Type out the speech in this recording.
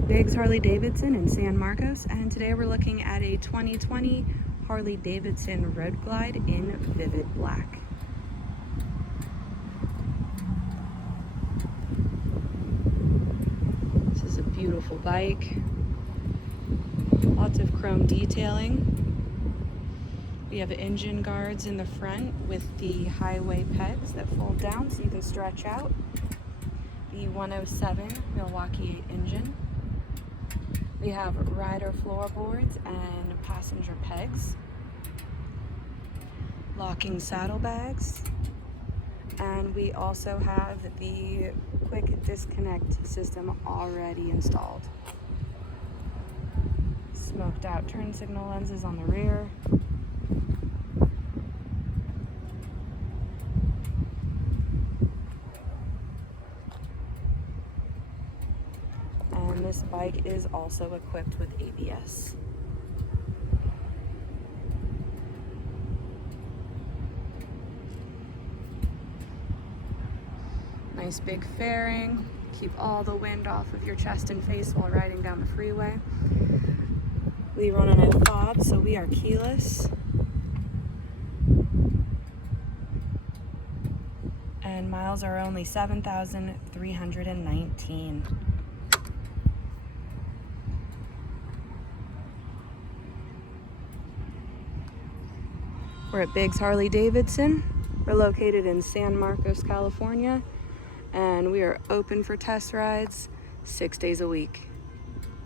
at Biggs Harley Davidson in San Marcos, and today we're looking at a 2020 Harley Davidson Road Glide in Vivid Black. This is a beautiful bike. Lots of chrome detailing. We have engine guards in the front with the highway pegs that fold down so you can stretch out. The 107 Milwaukee engine. We have rider floorboards and passenger pegs. Locking saddlebags. And we also have the quick disconnect system already installed. Smoked out turn signal lenses on the rear. And this bike is also equipped with ABS. Nice big fairing, keep all the wind off of your chest and face while riding down the freeway. We run on a fob, so we are keyless. And miles are only 7,319. We're at Biggs Harley Davidson. We're located in San Marcos, California, and we are open for test rides 6 days a week.